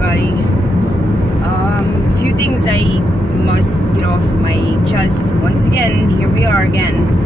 everybody. A few things I must get off my chest. Once again, here we are again.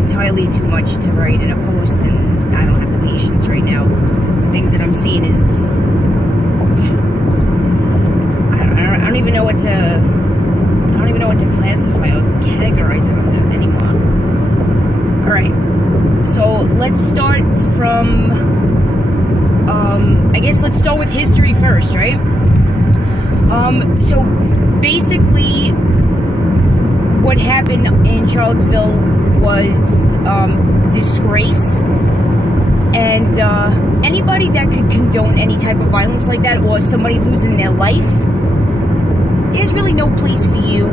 Entirely too much to write in a post, and I don't have the patience right now. Because the things that I'm seeing is... I don't even know what to... I don't even know what to classify or categorize it under anymore. Alright, so let's start from... I guess let's start with history first, right? So basically, what happened in Charlottesville was disgrace, and anybody that could condone any type of violence like that, or somebody losing their life, there's really no place for you,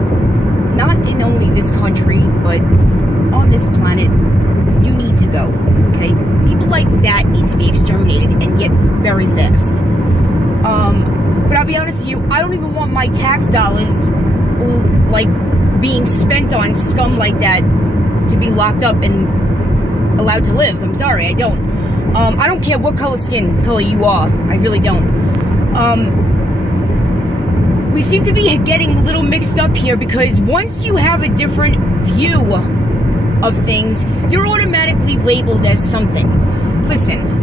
not in only this country, but on this planet. You need to go, okay? People like that need to be exterminated, and yet very fast. But I'll be honest with you, I don't even want my tax dollars, like, being spent on scum like that to be locked up and allowed to live. I'm sorry, I don't. I don't care what skin color you are. I really don't. We seem to be getting a little mixed up here, because once you have a different view of things, you're automatically labeled as something. Listen,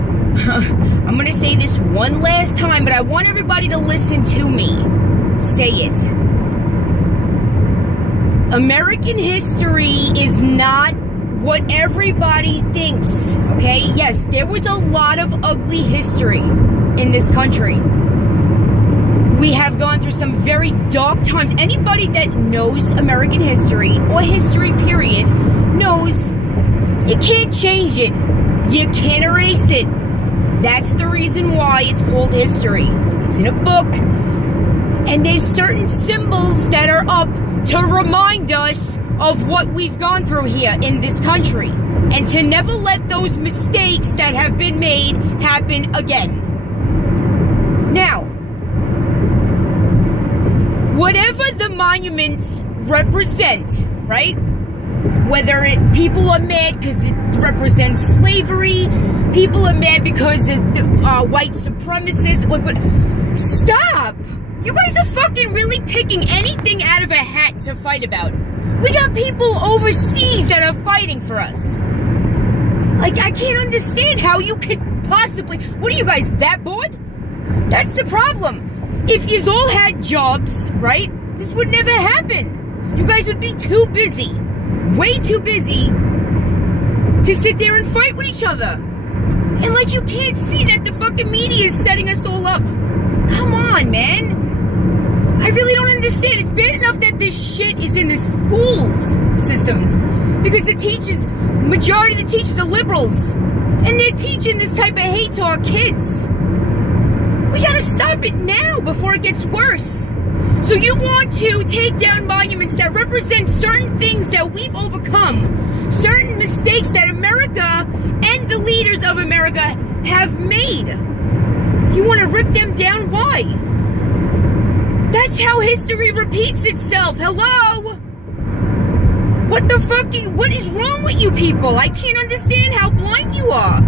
I'm gonna say this one last time, but I want everybody to listen to me. Say it. American history is not what everybody thinks, okay? Yes, there was a lot of ugly history in this country. We have gone through some very dark times. Anybody that knows American history, or history period, knows you can't change it. You can't erase it. That's the reason why it's called history. It's in a book. And there's certain symbols that are up to remind us of what we've gone through here in this country. And to never let those mistakes that have been made happen again. Now, whatever the monuments represent, right? Whether people are mad because it represents slavery, people are mad because of white supremacists. Stop! You guys are fucking really picking anything out of a hat to fight about. We got people overseas that are fighting for us. Like, I can't understand how you could possibly... What are you guys, that bored? That's the problem. If yous all had jobs, right, this would never happen. You guys would be too busy, way too busy, to sit there and fight with each other. And like, you can't see that the fucking media is setting us all up. Come on, man. I really don't understand. It's bad enough that this shit is in the schools systems, because the teachers, majority of the teachers are liberals, and they're teaching this type of hate to our kids. We gotta stop it now before it gets worse. So you want to take down monuments that represent certain things that we've overcome, certain mistakes that America and the leaders of America have made. You want to rip them down? Why? That's how history repeats itself. Hello? What the fuck what is wrong with you people? I can't understand how blind you are.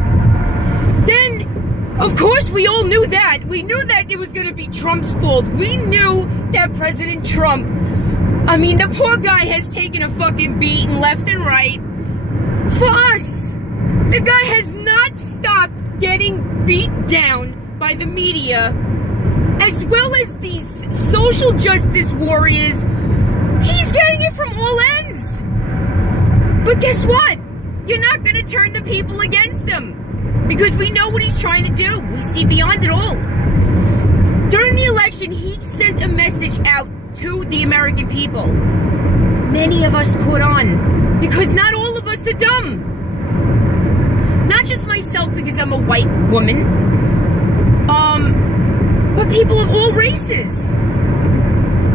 Then, of course, we all knew that. We knew that it was going to be Trump's fault. We knew that President Trump, I mean, the poor guy has taken a fucking beating left and right. For us, the guy has not stopped getting beat down by the media, as well as these social justice warriors. He's getting it from all ends. But guess what? You're not going to turn the people against him. Because we know what he's trying to do. We see beyond it all. During the election, he sent a message out to the American people. Many of us caught on. Because not all of us are dumb. Not just myself, because I'm a white woman. But people of all races.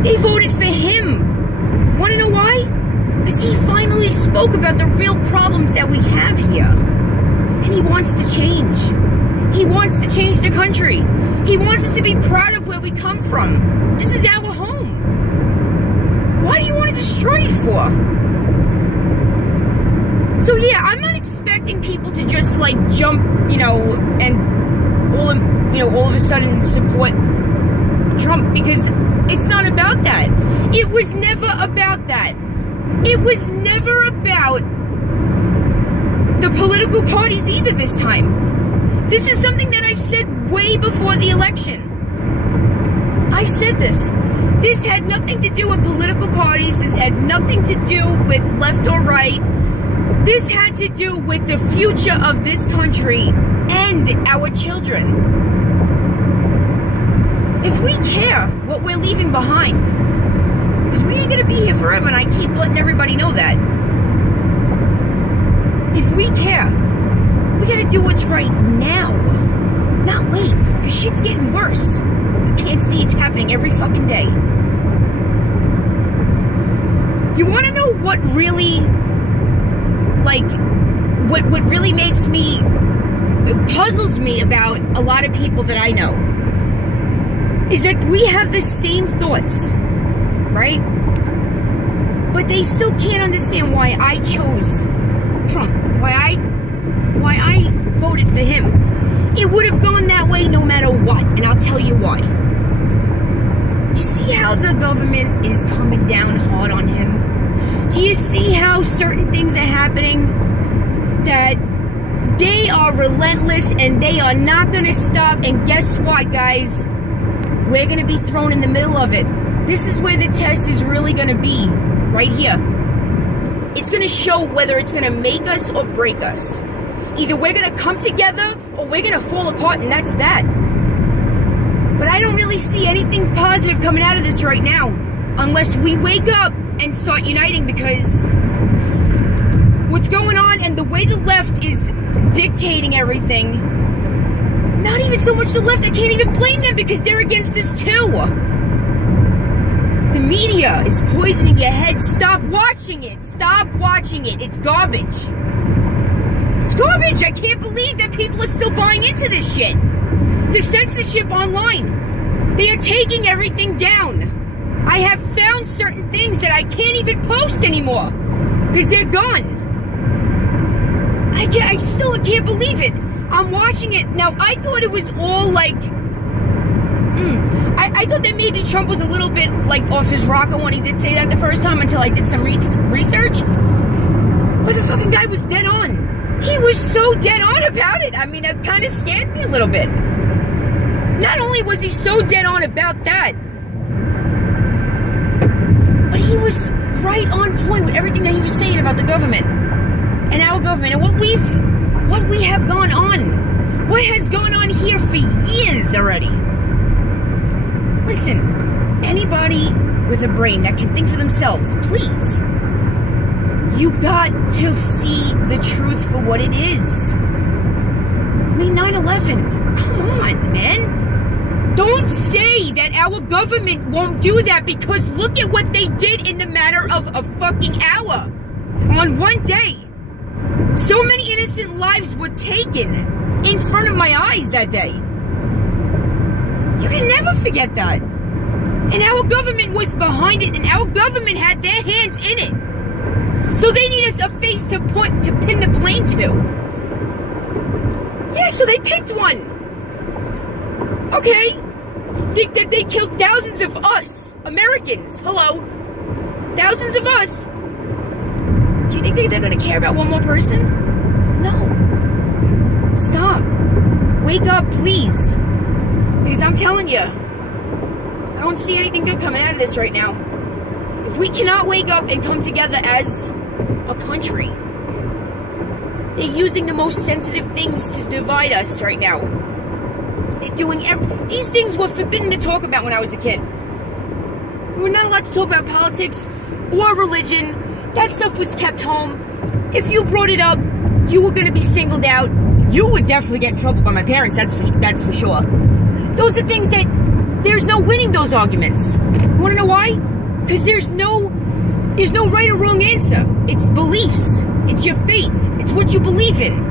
They voted for him. Want to know why? Because he finally spoke about the real problems that we have here. And he wants to change. He wants to change the country. He wants us to be proud of where we come from. This is our home. Why do you want to destroy it for? So yeah, I'm not expecting people to just like jump, you know, and all of a sudden support Trump, because it's not about that. It was never about that. It was never about the political parties either this time. This is something that I've said way before the election. I've said this. This had nothing to do with political parties. This had nothing to do with left or right. This had to do with the future of this country and our children. If we care what we're leaving behind, because we ain't gonna be here forever, and I keep letting everybody know that. If we care, we gotta do what's right now. Not wait, because shit's getting worse. You can't see it's happening every fucking day. You wanna know what really, what really makes me, puzzles me about a lot of people that I know, is that we have the same thoughts, right? But they still can't understand why I chose Trump, why I voted for him. It would have gone that way no matter what, and I'll tell you why. You see how the government is coming down hard on him? Do you see how certain things are happening that they are relentless and they are not going to stop? And guess what, guys? We're going to be thrown in the middle of it. This is where the test is really going to be, right here. It's going to show whether it's going to make us or break us. Either we're going to come together or we're going to fall apart, and that's that. But I don't really see anything positive coming out of this right now, unless we wake up and start uniting, because what's going on and the way the left is dictating everything, not even so much the left, I can't even blame them because they're against this too. The media is poisoning your head. Stop watching it. Stop watching it. It's garbage. It's garbage. I can't believe that people are still buying into this shit. The censorship online. They are taking everything down. I have found certain things that I can't even post anymore because they're gone. I still can't believe it. I'm watching it. Now, I thought it was all like, I thought that maybe Trump was a little bit like off his rocker when he did say that the first time, until I did some research. But the fucking guy was dead on. He was so dead on about it. I mean, it kind of scared me a little bit. Not only was he so dead on about that, but he was right on point with everything that he was saying about the government and our government and what we have gone on. What has gone on here for years already. Listen, anybody with a brain that can think for themselves, please. You got to see the truth for what it is. I mean, 9/11, come on, man. Don't say that our government won't do that, because look at what they did in the matter of a fucking hour. On one day. So many innocent lives were taken in front of my eyes that day. You can never forget that. And our government was behind it, and our government had their hands in it. So they need us a face to pin the blame to. Yeah, so they picked one. Okay. They killed thousands of us, Americans. Hello. Thousands of us. Do you think they're going to care about one more person? No. Stop. Wake up, please. Because I'm telling you, I don't see anything good coming out of this right now. If we cannot wake up and come together as a country, they're using the most sensitive things to divide us right now. They're doing these things were forbidden to talk about when I was a kid. We were not allowed to talk about politics or religion. That stuff was kept home. If you brought it up, you were going to be singled out. You would definitely get in trouble by my parents, that's for sure. Those are things that, there's no winning those arguments. You want to know why? Because there's no right or wrong answer. It's beliefs. It's your faith. It's what you believe in.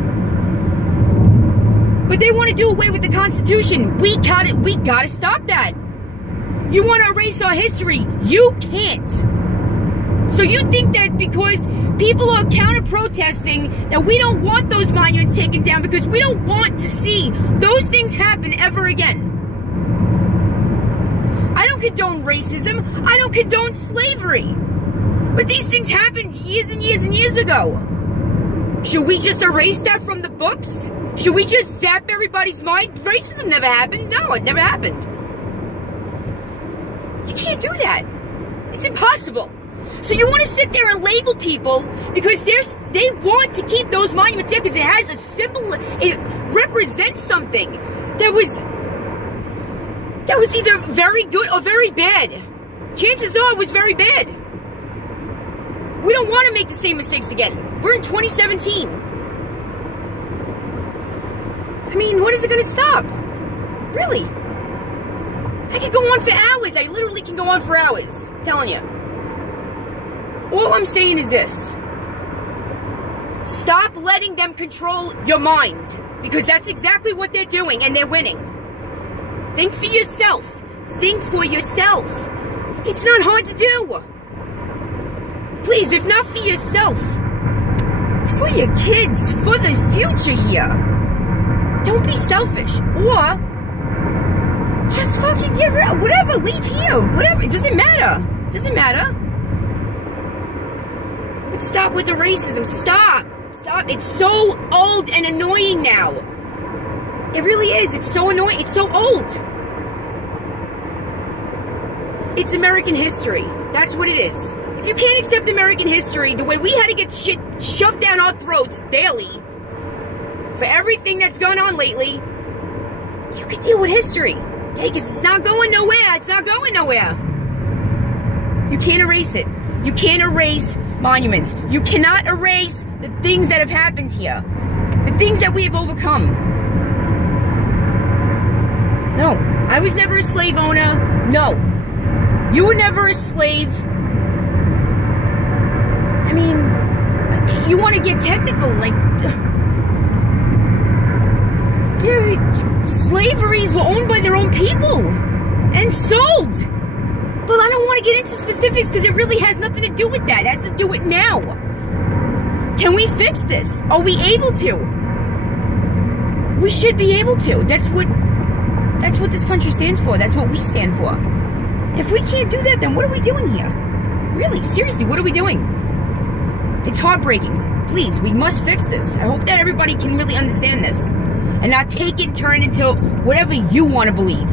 But they want to do away with the Constitution. We gotta stop that. You want to erase our history? You can't. So you think that because people are counter-protesting that we don't want those monuments taken down because we don't want to see those things happen ever again. I don't condone racism. I don't condone slavery. But these things happened years and years and years ago. Should we just erase that from the books? Should we just zap everybody's mind? Racism never happened. No, it never happened. You can't do that. It's impossible. So you want to sit there and label people because they want to keep those monuments there because it has a symbol, it represents something that was either very good or very bad. Chances are it was very bad. We don't want to make the same mistakes again. We're in 2017. I mean, what is it going to stop? Really? I could go on for hours. I literally can go on for hours. I'm telling you. All I'm saying is this. Stop letting them control your mind. Because that's exactly what they're doing, and they're winning. Think for yourself. Think for yourself. It's not hard to do. Please, if not for yourself, for your kids, for the future here, don't be selfish. Or just fucking get rid of whatever, leave here, whatever. It doesn't matter. It doesn't matter. But stop with the racism. Stop. Stop. It's so old and annoying now. It really is. It's so annoying. It's so old. It's American history. That's what it is. If you can't accept American history, the way we had to get shit shoved down our throats daily for everything that's gone on lately, you could deal with history. Okay, because it's not going nowhere. It's not going nowhere. You can't erase it. You can't erase monuments. You cannot erase the things that have happened here. The things that we have overcome. No. I was never a slave owner. No. You were never a slave. I mean, you want to get technical, like... slaveries were owned by their own people. And sold. But I don't want to get into specifics because it really has nothing to do with that. It has to do with now. Can we fix this? Are we able to? We should be able to. That's what this country stands for. That's what we stand for. If we can't do that, then what are we doing here? Really, seriously, what are we doing? It's heartbreaking. Please, we must fix this. I hope that everybody can really understand this. And not take it and turn it into whatever you want to believe.